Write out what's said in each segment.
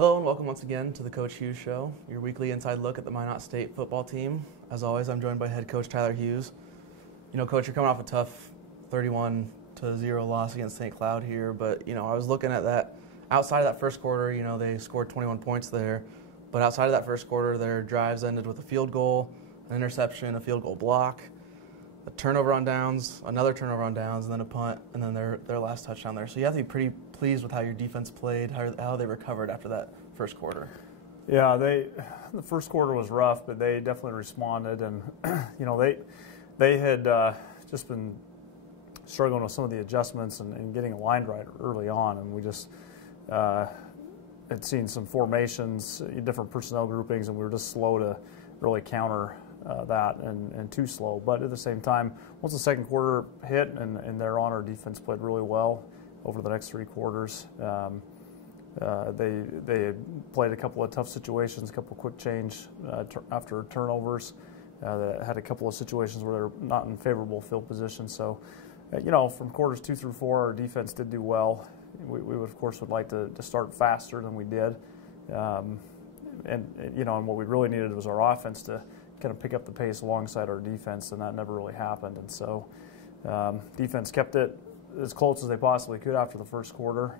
Hello and welcome once again to the Coach Hughes Show, your weekly inside look at the Minot State football team. As always, I'm joined by head coach Tyler Hughes. You know, Coach, you're coming off a tough 31-0 loss against St. Cloud here, but, you know, I was looking at that. Outside of that first quarter, you know, they scored 21 points there, but outside of that first quarter, their drives ended with a field goal, an interception, a field goal block, a turnover on downs, another turnover on downs, and then a punt, and then their last touchdown there. So you have to be pretty pleased with how your defense played, how they recovered after that first quarter. Yeah, the first quarter was rough, but they definitely responded, and you know they had just been struggling with some of the adjustments and getting aligned right early on, and we just had seen some formations, different personnel groupings, and we were just slow to really counter that and too slow. But at the same time, once the second quarter hit and they're on, our defense played really well over the next three quarters. They had played a couple of tough situations, a couple of quick change after turnovers. They had a couple of situations where they're not in favorable field position. So, you know, from quarters 2 through 4, our defense did do well. We would, of course, would like to start faster than we did. And you know, and what we really needed was our offense to kind of pick up the pace alongside our defense, and that never really happened. And so defense kept it as close as they possibly could after the first quarter.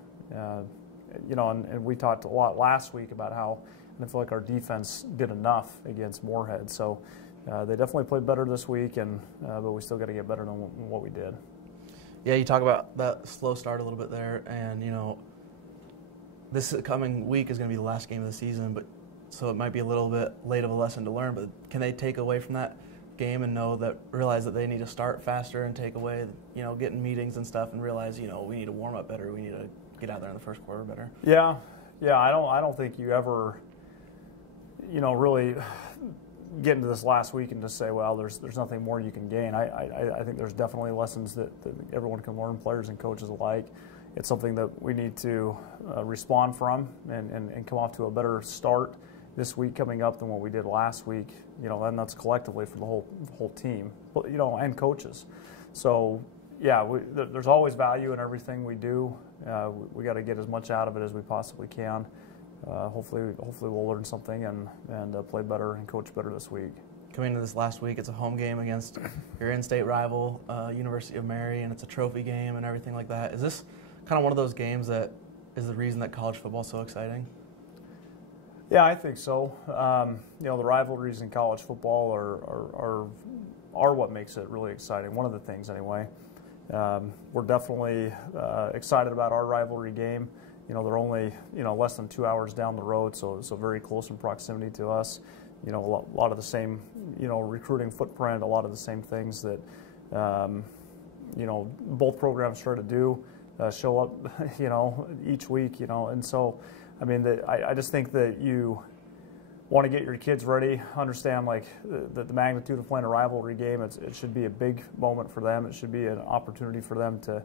You know, and we talked a lot last week about how I feel like our defense did enough against Moorhead. So they definitely played better this week, but we still got to get better than what we did. Yeah, you talk about that slow start a little bit there, and, you know, this coming week is going to be the last game of the season, but so it might be a little bit late of a lesson to learn, but can they take away from that game and realize that they need to start faster and take away, you know, get in meetings and stuff and realize, you know, we need to warm up better, we need to get out there in the first quarter better? Yeah, I don't think you ever, you know, really get into this last week and just say, well, there's nothing more you can gain. I think there's definitely lessons that everyone can learn, players and coaches alike. It's something that we need to respond from and come off to a better start this week coming up than what we did last week. You know, and that's collectively for the whole team, you know, and coaches. So yeah, there's always value in everything we do. We got to get as much out of it as we possibly can. Hopefully we'll learn something and play better and coach better this week. Coming into this last week, it's a home game against your in-state rival, University of Mary, and it's a trophy game and everything like that. Is this kind of one of those games that is the reason that college football is so exciting? Yeah, I think so. You know, the rivalries in college football are what makes it really exciting. One of the things, anyway. We're definitely excited about our rivalry game. You know, they're only, you know, less than 2 hours down the road, so very close in proximity to us. You know, a lot of the same, you know, recruiting footprint, a lot of the same things that, you know, both programs try to do, show up, you know, each week, you know, and so, I mean, I just think that you want to get your kids ready, understand like the magnitude of playing a rivalry game. It should be a big moment for them. It should be an opportunity for them to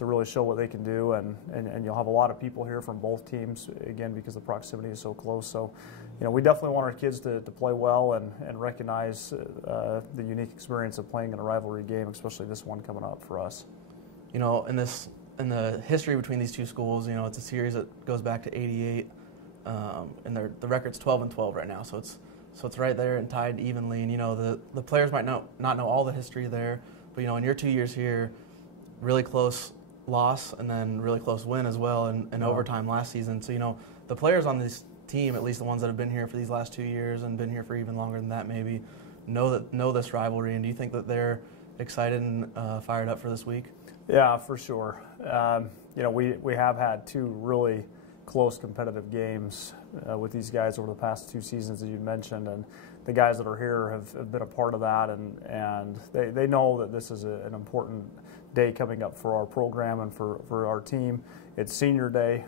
really show what they can do, and you'll have a lot of people here from both teams, again, because the proximity is so close. So, you know, we definitely want our kids to play well and recognize the unique experience of playing in a rivalry game, especially this one coming up for us. You know, in the history between these two schools, you know, it's a series that goes back to '88, and the record's 12-12 right now, so it's right there and tied evenly. And, you know, the players might not know all the history there, but, you know, in your 2 years here, really close loss and then really close win as well in overtime last season. So, you know, the players on this team, at least the ones that have been here for these last 2 years and been here for even longer than that maybe, know this rivalry. And do you think that they're excited and fired up for this week? Yeah, for sure. You know, we have had two really close competitive games with these guys over the past 2 seasons, as you mentioned, and the guys that are here have been a part of that, and they know that this is an important day coming up for our program and for our team. It's senior day.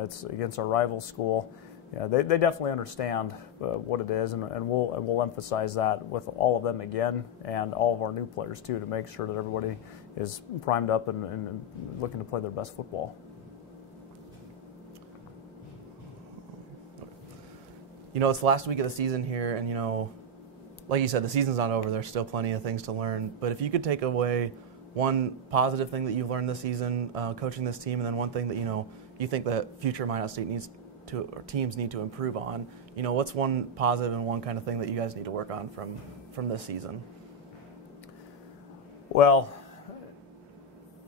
It's against our rival school. Yeah, they definitely understand what it is, and we'll emphasize that with all of them again, and all of our new players too, to make sure that everybody is primed up and looking to play their best football. You know, it's the last week of the season here, and, you know, like you said, the season's not over. There's still plenty of things to learn. But if you could take away one positive thing that you've learned this season coaching this team, and then one thing that, you know, you think that future Minot State to, or teams need to improve on. You know, what's one positive and one kind of thing that you guys need to work on from this season? Well,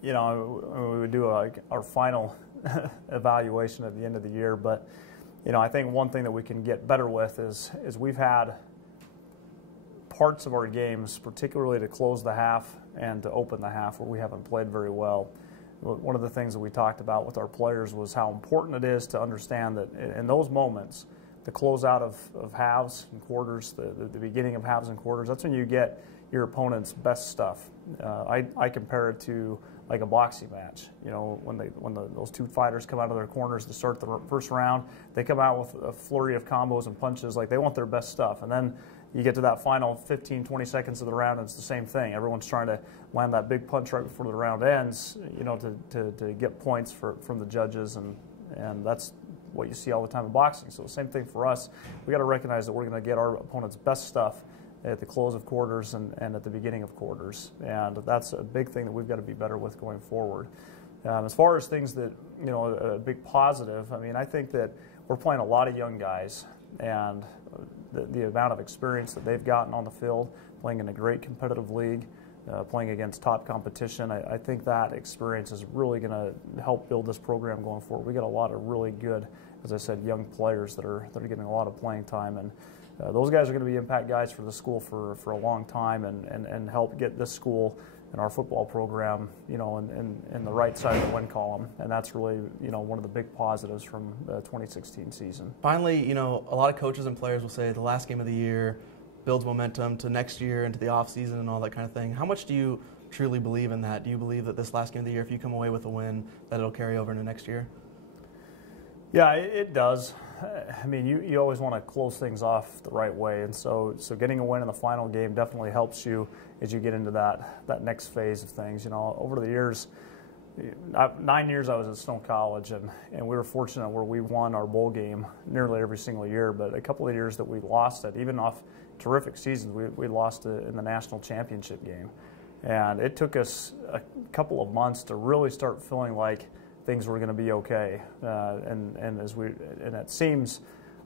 you know, we would do our final evaluation at the end of the year, but you know, I think one thing that we can get better with is we've had parts of our games, particularly to close the half and to open the half, where we haven't played very well. One of the things that we talked about with our players was how important it is to understand that in those moments, the closeout of halves and quarters, the beginning of halves and quarters, that's when you get your opponent's best stuff. I compare it to like a boxing match. You know, when those two fighters come out of their corners to start the first round, they come out with a flurry of combos and punches, like they want their best stuff. And then you get to that final 15, 20 seconds of the round, and it's the same thing. Everyone's trying to land that big punch right before the round ends, you know, to get points from the judges, and that's what you see all the time in boxing. So the same thing for us. We got to recognize that we're going to get our opponent's best stuff at the close of quarters and at the beginning of quarters, and that's a big thing that we've got to be better with going forward. As far as things that, you know, a big positive, I mean, I think that we're playing a lot of young guys, and the amount of experience that they've gotten on the field, playing in a great competitive league, playing against top competition, I think that experience is really going to help build this program going forward. We got a lot of really good, as I said, young players that are getting a lot of playing time, and those guys are going to be impact guys for the school for a long time, and help get this school and our football program, you know, in the right side of the win column, and that's really, you know, one of the big positives from the 2016 season. Finally, you know, a lot of coaches and players will say the last game of the year builds momentum to next year, into the off season, and all that kind of thing. How much do you truly believe in that? Do you believe that this last game of the year, if you come away with a win, that it'll carry over into next year? Yeah, it does. I mean, you always want to close things off the right way, and so getting a win in the final game definitely helps you as you get into that next phase of things. You know, over the years, 9 years I was at Stone College, and we were fortunate where we won our bowl game nearly every single year, but a couple of years that we lost it, even off terrific seasons, we lost it in the national championship game. And it took us a couple of months to really start feeling like things were going to be okay, and it seems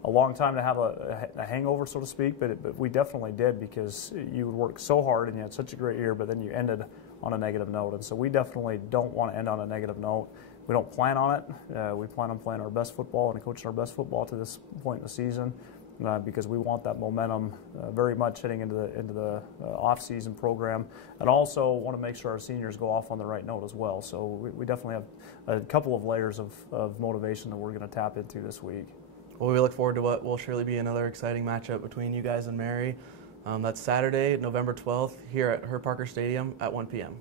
a long time to have a hangover, so to speak, but we definitely did, because you would work so hard and you had such a great year, but then you ended on a negative note, and so we definitely don't want to end on a negative note. We don't plan on it. We plan on playing our best football and coaching our best football to this point in the season, because we want that momentum very much heading into the off-season program, and also want to make sure our seniors go off on the right note as well. So we definitely have a couple of layers of motivation that we're going to tap into this week. Well, we look forward to what will surely be another exciting matchup between you guys and Mary. That's Saturday, November 12th, here at Herr Parker Stadium at 1 p.m.